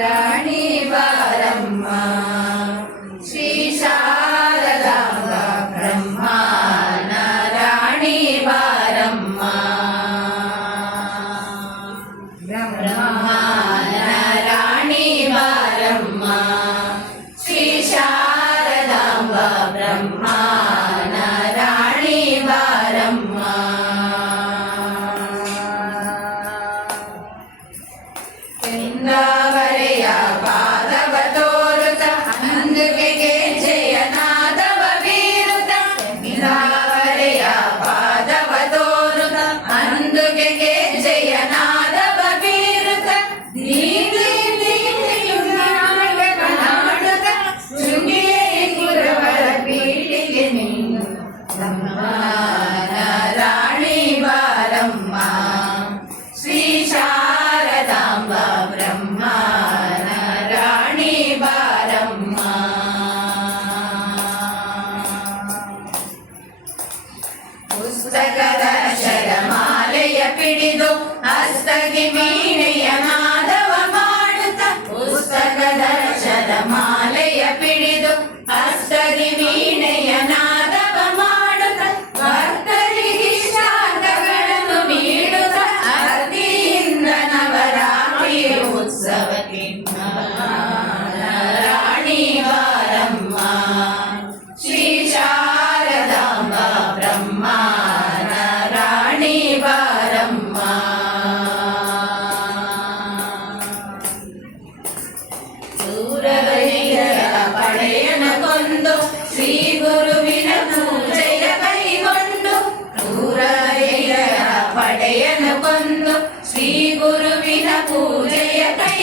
ರಾಣಿ ಬಾರಮ್ಮ ಶ್ರೀ ಶಾರದಾಂಬ ಬ್ರಹ್ಮಾನ ರಾಣಿ ಬಾರಮ್ಮ ಬ್ರಹ್ಮಾನ ರಾಣಿ ಬಾರಮ್ಮ ಶ್ರೀ ಶಾರದಾಂಬ ಬ್ರಹ್ಮಾನ ರಾಣಿ ಬಾರಮ್ಮ ಎಂದವರೆಯ ಪಾದವ ತೋರುತ ಅಂದುಗೆಗೆ ಜಯನಾದವ ಬೀರುತ ಎಂದವರೆಯ ಪಾದವ ತೋರುತ ಅಂದುಗೆಗೆ ಜಯನಾದವ ಬೀರುತ ನಾಡುತ್ತ ಶೃಂಗಿಯೇ ಗುರವರ ಪೀಳಿಗೆ ನೀನು ಬ್ರಹ್ಮಾನ ರಾಣಿ ಬಾರಮ್ಮ ಶ್ರೀ ಶಾರದಾಂಬ ಬ್ರಹ್ಮಾನ ರಾಣಿ ಬಾರಮ್ಮ ಪುಸ್ತಕದ ಶರಮಾಲೆಯ ಪಿಡಿದು ಹಸ್ತಗಿ ವೀಣೆಯ ನಾದವ ಮಾಡುತ್ತ ಪುಸ್ತಕದ ಶರಮಾಲೆಯ ಪಿಡಿದು ಹಸ್ತಗಿ ವೀಣೆಯ ನಾದವ ಮಾಡುತ್ತ ಭಕ್ತರಿಗೆ ಶಾಂತಗಳನ್ನು ನೀಡುತ್ತ ಅರ್ತಿಯಿಂದ ನವರಾತ್ರಿ ಉತ್ಸವಕ್ಕೆ ರಾಣಿ ಬಾರಮ್ಮ ಶ್ರೀ ಶಾರದಾಂಬ ಬ್ರಹ್ಮಾನ ರಾಣಿ ಬಾರಮ್ಮ ಸೂರವೈರ್ಯರ ಪಡೆಯನ ಕೊಂದು ಶ್ರೀ ಗುರುವಿನ ಪೂಜೆಯ ಕೈಗೊಂಡು ಸೂರವೈರ್ಯರ ಪಡೆಯನ ಕೊಂದು ಶ್ರೀ ಗುರುವಿನ ಪೂಜೆಯ ಕೈ